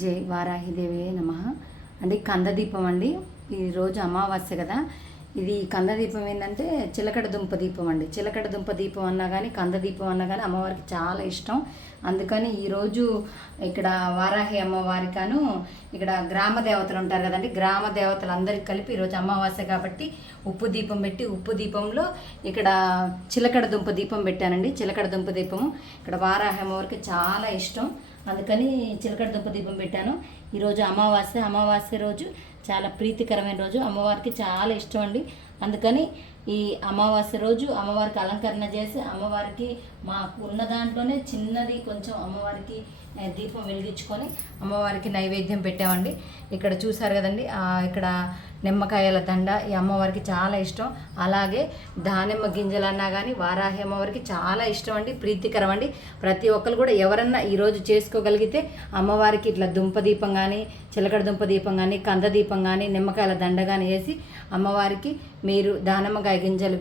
జై వారాహిదేవి నమః అండి. కందదీపం అండి. ఈరోజు అమావాస్య కదా. ఇది కందదీపం ఏంటంటే చిలకడ దుంప దీపం అండి. చిలకడ దుంప దీపం అన్నా కానీ కందదీపం అన్నా కానీ అమ్మవారికి చాలా ఇష్టం. అందుకని ఈరోజు ఇక్కడ వారాహి అమ్మవారికను ఇక్కడ గ్రామ దేవతలు ఉంటారు కదండి, గ్రామ దేవతలు అందరికి కలిపి ఈరోజు అమావాస్య కాబట్టి ఉప్పు దీపం పెట్టి ఉప్పు దీపంలో ఇక్కడ చిలకడ దుంప దీపం పెట్టానండి. చిలకడ దుంప దీపము ఇక్కడ వారాహి అమ్మవారికి చాలా ఇష్టం. అందుకని చిలకడ దుంప దీపం పెట్టాను. ఈరోజు అమావాస్య రోజు చాలా ప్రీతికరమైన రోజు, అమ్మవారికి చాలా ఇష్టం అండి. అందుకని ఈ అమావాస్య రోజు అమ్మవారికి అలంకరణ చేసి అమ్మవారికి మాకు ఉన్న దాంట్లోనే చిన్నది కొంచెం అమ్మవారికి దీపం వెలిగించుకొని అమ్మవారికి నైవేద్యం పెట్టామండి. ఇక్కడ చూసారు కదండి, ఇక్కడ నిమ్మకాయల దండ ఈ అమ్మవారికి చాలా ఇష్టం. అలాగే దానిమ్మ గింజలు అన్నా కానీ వారాహి అమ్మవారికి చాలా ఇష్టం అండి, ప్రీతికరం అండి. ప్రతి ఒక్కరు కూడా ఎవరన్నా ఈరోజు చేసుకోగలిగితే అమ్మవారికి ఇట్లా దుంప దీపం కానీ చిలకడ దుంప దీపం కానీ కంద దీపం కానీ నిమ్మకాయల దండ కానీ వేసి అమ్మవారికి మీరు దానిమ్మకాయ గింజలు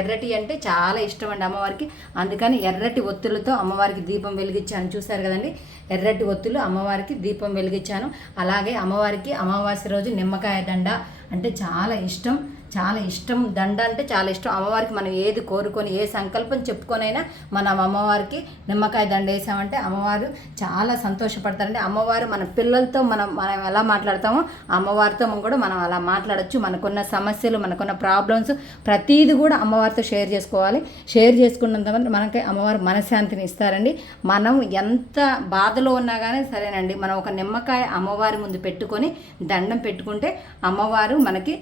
ఎర్రటి అంటే చాలా ఇష్టం అండి అమ్మవారికి. అందుకని ఎర్రటి ఒత్తులతో అమ్మవారికి దీపం వెలిగించాను. చూసారు కదండి, ఎర్రటి ఒత్తులు అమ్మవారికి దీపం వెలిగించాను. అలాగే అమ్మవారికి అమావాస్య రోజు నిమ్మకాయ దండ అంటే చాలా ఇష్టం. దండ అంటే చాలా ఇష్టం అమ్మవారికి. మనం ఏది కోరుకొని ఏ సంకల్పం చెప్పుకొనైనా మనం అమ్మవారికి నిమ్మకాయ దండ వేసామంటే అమ్మవారు చాలా సంతోషపడతారండి. అమ్మవారు మన పిల్లలతో మనం ఎలా మాట్లాడతామో అమ్మవారితో కూడా మనం అలా మాట్లాడచ్చు. మనకున్న సమస్యలు, మనకున్న ప్రాబ్లమ్స్ ప్రతీది కూడా అమ్మవారితో షేర్ చేసుకోవాలి. షేర్ చేసుకున్నంత మనకి అమ్మవారు మనశ్శాంతిని ఇస్తారండి. మనం ఎంత బాధలో ఉన్నా కానీ సరేనండి, మనం ఒక నిమ్మకాయ అమ్మవారి ముందు పెట్టుకొని దండం పెట్టుకుంటే అమ్మవారు మనకి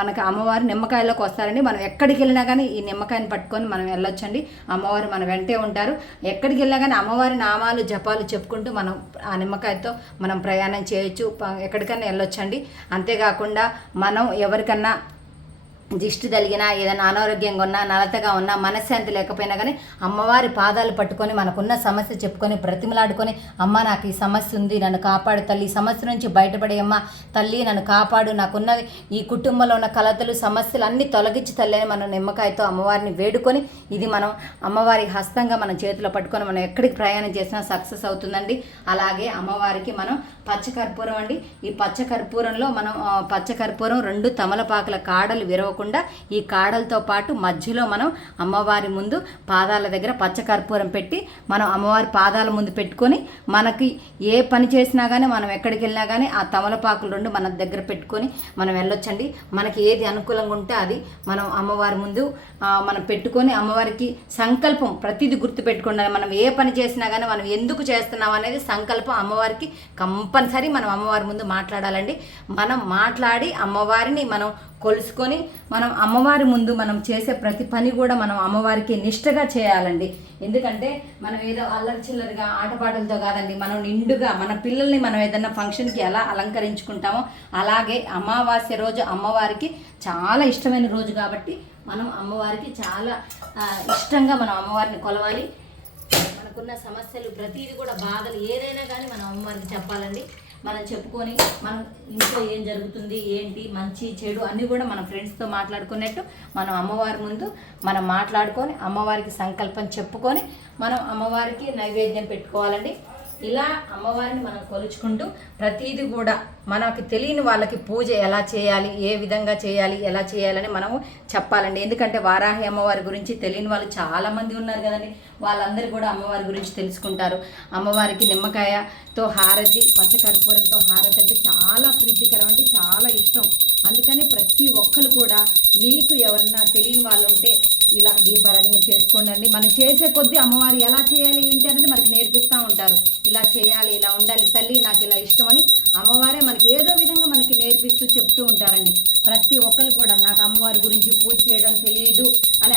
మనకు అమ్మవారు నిమ్మకాయలోకి వస్తారండి. మనం ఎక్కడికి వెళ్ళినా కానీ ఈ నిమ్మకాయని పట్టుకొని మనం వెళ్ళొచ్చండి. అమ్మవారు మన వెంటే ఉంటారు. ఎక్కడికి వెళ్ళినా కానీ అమ్మవారి నామాలు జపాలు చెప్పుకుంటూ మనం ఆ నిమ్మకాయతో మనం ప్రయాణం చేయొచ్చు, ఎక్కడికైనా వెళ్ళొచ్చండి. అంతేకాకుండా మనం ఎవరికన్నా దిష్టి తగిలినా, ఏదైనా అనారోగ్యంగా ఉన్నా, నలతగా ఉన్నా, మనశ్శాంతి లేకపోయినా కానీ అమ్మవారి పాదాలు పట్టుకొని మనకున్న సమస్య చెప్పుకొని బ్రతిమలాడుకొని, అమ్మ నాకు ఈ సమస్య ఉంది, నన్ను కాపాడు తల్లి, ఈ సమస్య నుంచి బయటపడే అమ్మ తల్లి నన్ను కాపాడు, నాకున్న ఈ కుటుంబంలో ఉన్న కలతలు సమస్యలు అన్నీ తొలగించి తల్లి అని మనం నిమ్మకాయతో అమ్మవారిని వేడుకొని, ఇది మనం అమ్మవారి హస్తంగా మన చేతిలో పట్టుకొని మనం ఎక్కడికి ప్రయాణం చేసినా సక్సెస్ అవుతుందండి. అలాగే అమ్మవారికి మనం పచ్చకర్పూరం అండి. ఈ పచ్చకర్పూరంలో మనం పచ్చకర్పూరం 2 తమలపాకుల కాడలు విరవకుండా ఈ కాడలతో పాటు మధ్యలో మనం అమ్మవారి ముందు పాదాల దగ్గర పచ్చకర్పూరం పెట్టి మనం అమ్మవారి పాదాల ముందు పెట్టుకొని మనకి ఏ పని చేసినా కానీ మనం ఎక్కడికి వెళ్ళినా కానీ ఆ తమలపాకులు 2 మన దగ్గర పెట్టుకొని మనం వెళ్ళొచ్చండి. మనకి ఏది అనుకూలంగా ఉంటే అది మనం అమ్మవారి ముందు మనం పెట్టుకొని అమ్మవారికి సంకల్పం ప్రతిదీ గుర్తు పెట్టుకోండి. మనం ఏ పని చేసినా కానీ మనం ఎందుకు చేస్తున్నాం అనేది సంకల్పం అమ్మవారికి కంపల్సరీ మనం అమ్మవారి ముందు మాట్లాడాలండి. మనం మాట్లాడి అమ్మవారిని మనం కొలుసుకొని మనం అమ్మవారి ముందు మనం చేసే ప్రతి పని కూడా మనం అమ్మవారికి నిష్టగా చేయాలండి. ఎందుకంటే మనం ఏదో అల్లరి చిల్లరిగా ఆటపాటలతో కాదండి, మనం నిండుగా మన పిల్లల్ని మనం ఏదన్నా ఫంక్షన్కి ఎలా అలంకరించుకుంటామో అలాగే అమావాస్య రోజు అమ్మవారికి చాలా ఇష్టమైన రోజు కాబట్టి మనం అమ్మవారికి చాలా ఇష్టంగా మనం అమ్మవారిని కొలవాలి. మనకున్న సమస్యలు ప్రతిదీ కూడా బాధలు ఏదైనా కానీ మనం అమ్మవారికి చెప్పాలండి. మనం చెప్పుకొని మనం ఇంట్లో ఏం జరుగుతుంది, ఏంటి మంచి చెడు అన్నీ కూడా మన ఫ్రెండ్స్తో మాట్లాడుకున్నట్టు మనం అమ్మవారి ముందు మనం మాట్లాడుకొని అమ్మవారికి సంకల్పం చెప్పుకొని మనం అమ్మవారికి నైవేద్యం పెట్టుకోవాలండి. ఇలా అమ్మవారిని మనం కొలుచుకుంటూ ప్రతీది కూడా మనకి తెలియని వాళ్ళకి పూజ ఎలా చేయాలి, ఏ విధంగా చేయాలి, ఎలా చేయాలని మనము చెప్పాలండి. ఎందుకంటే వారాహి అమ్మవారి గురించి తెలియని వాళ్ళు చాలామంది ఉన్నారు కదండి. వాళ్ళందరూ కూడా అమ్మవారి గురించి తెలుసుకుంటారు. అమ్మవారికి నిమ్మకాయతో హారతి, పచ్చకర్పూరంతో హారతి అంటే చాలా ప్రీతికరం అంటే చాలా ఇష్టం. అందుకని ప్రతి ఒక్కరు కూడా మీకు ఎవరన్నా తెలియని వాళ్ళు ఉంటే ఇలా దీపారాధన చేసుకోండి. మనం చేసే కొద్దీ అమ్మవారు ఎలా చేయాలి ఏంటి అనేది మనకి నేర్పిస్తూ ఉంటారు. ఇలా చేయాలి, ఇలా ఉండాలి తల్లి, నాకు ఇలా ఇష్టమని అమ్మవారే మనకి ఏదో విధంగా మనకి నేర్పిస్తూ చెప్తూ ఉంటారండి. ప్రతి ఒక్కరు కూడా నాకు అమ్మవారి గురించి పూజ చేయడం తెలియదు అని